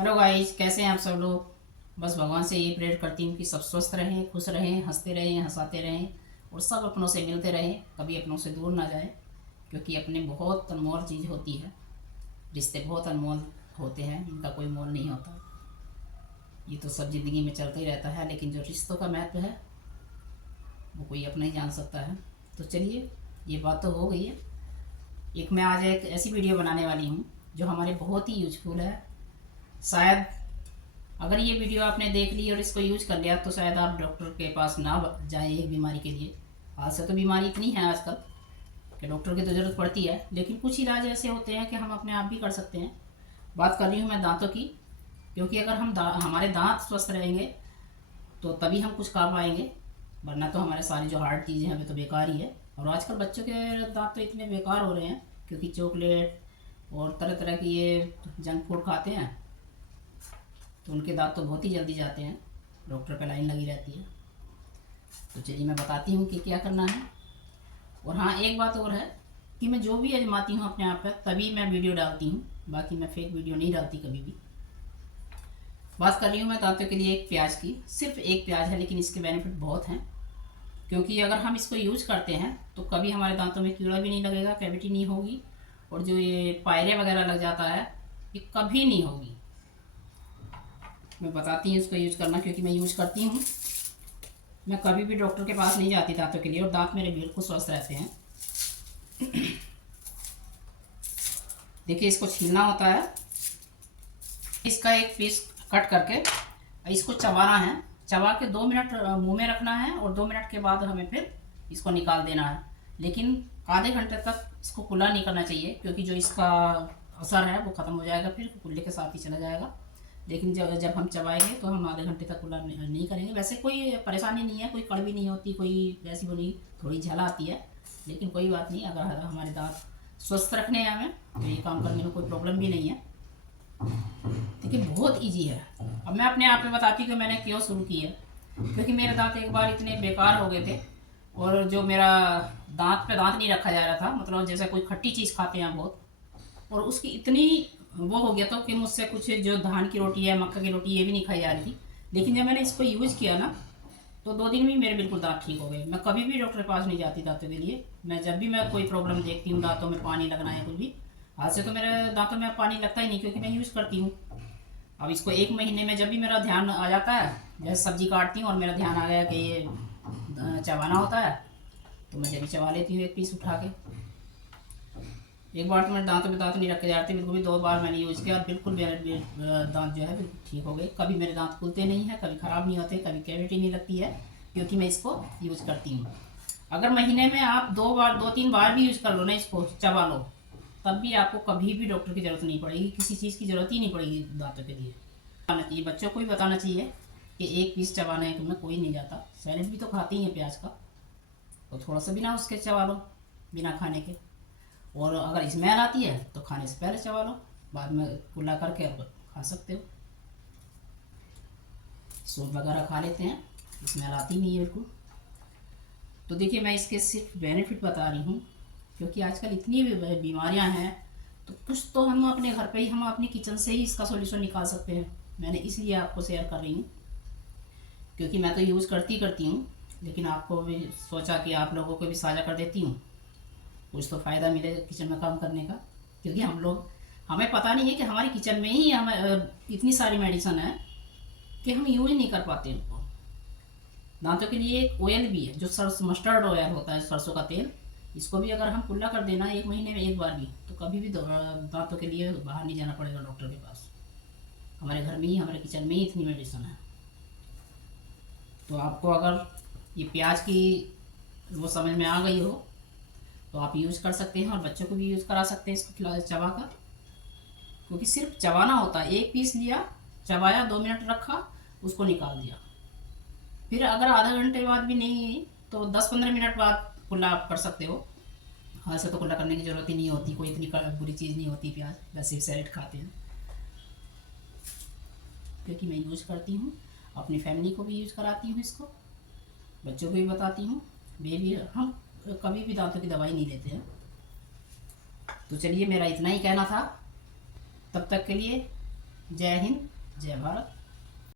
Hello guys, कैसे हैं आप सब लोग। बस भगवान से ये प्रेयर करती हूँ कि सब स्वस्थ रहें, खुश रहें, हंसते रहें, हंसाते रहें और सब अपनों से मिलते रहें, कभी अपनों से दूर ना जाएं। क्योंकि अपने बहुत अनमोल चीज़ होती है। रिश्ते बहुत अनमोल होते हैं, इनका कोई मोल नहीं होता। ये तो सब ज़िंदगी में चलता ही रहता है, लेकिन जो रिश्तों का महत्व है वो कोई अपना ही जान सकता है। तो चलिए, ये बात तो हो गई है। एक मैं आज एक ऐसी वीडियो बनाने वाली हूँ जो हमारे बहुत ही यूजफुल है। शायद अगर ये वीडियो आपने देख ली और इसको यूज कर लिया तो शायद आप डॉक्टर के पास ना जाएं एक बीमारी के लिए। आज से तो बीमारी इतनी है आजकल कि डॉक्टर की तो ज़रूरत पड़ती है, लेकिन कुछ इलाज ऐसे होते हैं कि हम अपने आप भी कर सकते हैं। बात कर रही हूँ मैं दांतों की। क्योंकि अगर हमारे दांत स्वस्थ रहेंगे तो तभी हम कुछ खा पाएंगे, वरना तो हमारे सारी जो हार्ड चीज़ें हैं वे तो बेकार ही है। और आजकल बच्चों के दांत तो इतने बेकार हो रहे हैं क्योंकि चॉकलेट और तरह तरह की ये जंक फूड खाते हैं, तो उनके दांत तो बहुत ही जल्दी जाते हैं। डॉक्टर पे लाइन लगी रहती है। तो चलिए मैं बताती हूँ कि क्या करना है। और हाँ, एक बात और है कि मैं जो भी आजमाती हूँ अपने आप पर तभी मैं वीडियो डालती हूँ, बाकी मैं फेक वीडियो नहीं डालती कभी भी। बात कर रही हूँ मैं दांतों के लिए एक प्याज की। सिर्फ एक प्याज है लेकिन इसके बेनिफिट बहुत हैं। क्योंकि अगर हम इसको यूज करते हैं तो कभी हमारे दांतों में कीड़ा भी नहीं लगेगा, कैविटी नहीं होगी, और जो ये पायरे वगैरह लग जाता है ये कभी नहीं होगी। मैं बताती हूँ इसको यूज करना, क्योंकि मैं यूज करती हूँ। मैं कभी भी डॉक्टर के पास नहीं जाती दांतों के लिए और दांत मेरे बिल्कुल स्वस्थ रहते हैं। देखिए, इसको छीलना होता है। इसका एक पीस कट करके इसको चबाना है। चबा के 2 मिनट मुंह में रखना है और 2 मिनट के बाद हमें फिर इसको निकाल देना है। लेकिन आधे घंटे तक इसको कुल्ला नहीं करना चाहिए, क्योंकि जो इसका असर है वो ख़त्म हो जाएगा, फिर कुल्ले के साथ ही चला जाएगा। लेकिन जब जब हम चबाएंगे तो हम आधे घंटे तक कुल्ला नहीं करेंगे। वैसे कोई परेशानी नहीं है, कोई कड़वी नहीं होती, कोई वैसी वो नहीं, थोड़ी झला आती है, लेकिन कोई बात नहीं। अगर हमारे दांत स्वस्थ रखने हैं हमें तो ये काम करने में कोई प्रॉब्लम भी नहीं है। देखिए, बहुत इजी है। अब मैं अपने आप में बताती हूँ कि मैंने क्यों शुरू की है। क्योंकि मेरे दांत एक बार इतने बेकार हो गए थे, और जो मेरा दांत पे दांत नहीं रखा जा रहा था, मतलब जैसे कोई खट्टी चीज़ खाते हैं बहुत, और उसकी इतनी वो हो गया था कि मुझसे कुछ जो धान की रोटी है, मक्का की रोटी, ये भी नहीं खाई जा रही थी। लेकिन जब मैंने इसको यूज़ किया ना तो 2 दिन में ही मेरे बिल्कुल दांत ठीक हो गए। मैं कभी भी डॉक्टर के पास नहीं जाती दांतों के लिए। मैं जब भी मैं कोई प्रॉब्लम देखती हूँ, दांतों में पानी लगना है कुछ भी, आज से तो मेरे दांतों में पानी लगता ही नहीं, क्योंकि मैं यूज़ करती हूँ। अब इसको 1 महीने में जब भी मेरा ध्यान आ जाता है, जैसे सब्जी काटती हूँ और मेरा ध्यान आ गया कि ये चबाना होता है, तो मैं जब भी चबा लेती हूँ एक पीस उठा के। एक बार तो मेरे दांतों में दांत नहीं रखे जाते बिल्कुल भी। 2 बार मैंने यूज़ किया और बिल्कुल मेरे दांत जो है बिल्कुल ठीक हो गए। कभी मेरे दांत खुलते नहीं हैं, कभी ख़राब नहीं होते, कभी कैविटी नहीं लगती है, क्योंकि मैं इसको यूज़ करती हूँ। अगर महीने में आप 2 बार 2-3 बार भी यूज़ कर लो ना, इसको चबा लो, तब भी आपको कभी भी डॉक्टर की ज़रूरत नहीं पड़ेगी, किसी चीज़ की ज़रूरत ही नहीं पड़ेगी दांतों के लिए। बताना चाहिए, बच्चों को भी बताना चाहिए कि एक पीस चबाने में कोई नहीं जाता। सैलेड भी तो खाती ही है प्याज का, तो थोड़ा सा बिना उसके चबा लो, बिना खाने के। और अगर स्मेल आती है तो खाने से पहले चबा लो, बाद में कुल्ला करके आप खा सकते हो। सूप वगैरह खा लेते हैं, स्मेल आती नहीं है बिल्कुल। तो देखिए, मैं इसके सिर्फ बेनिफिट बता रही हूँ, क्योंकि आजकल इतनी बीमारियाँ हैं, तो कुछ तो हम अपने घर पे ही, हम अपनी किचन से ही इसका सॉल्यूशन निकाल सकते हैं। मैंने इसलिए आपको शेयर कर रही हूँ, क्योंकि मैं तो यूज़ करती हूँ, लेकिन आपको भी सोचा कि आप लोगों को भी साझा कर देती हूँ, कुछ तो फ़ायदा मिले किचन में काम करने का। क्योंकि हमें पता नहीं है कि हमारी किचन में ही हमें इतनी सारी मेडिसिन है कि हम यूज नहीं कर पाते उनको। दांतों के लिए एक ऑयल भी है जो सरसों, मस्टर्ड ऑयल होता है, सरसों का तेल। इसको भी अगर हम कुल्ला कर देना 1 महीने में 1 बार भी, तो कभी भी दांतों के लिए बाहर नहीं जाना पड़ेगा डॉक्टर के पास। हमारे घर में ही, हमारे किचन में ही इतनी मेडिसिन है। तो आपको अगर ये प्याज की वो समझ में आ गई हो तो आप यूज़ कर सकते हैं, और बच्चों को भी यूज़ करा सकते हैं इसको चबा कर। क्योंकि सिर्फ चबाना होता है। एक पीस लिया, चबाया, 2 मिनट रखा, उसको निकाल दिया। फिर अगर आधा घंटे बाद भी नहीं तो 10-15 मिनट बाद कुल्ला आप कर सकते हो। हाथ से तो कुल्ला करने की ज़रूरत ही नहीं होती, कोई इतनी बुरी चीज़ नहीं होती प्याज, वैसे ही सैलेड खाते हैं। क्योंकि मैं यूज़ करती हूँ, अपनी फैमिली को भी यूज़ कराती हूँ इसको, बच्चों को भी बताती हूँ। बेबी, हम कभी भी दांतों की दवाई नहीं लेते हैं। तो चलिए, मेरा इतना ही कहना था। तब तक के लिए जय हिंद, जय भारत।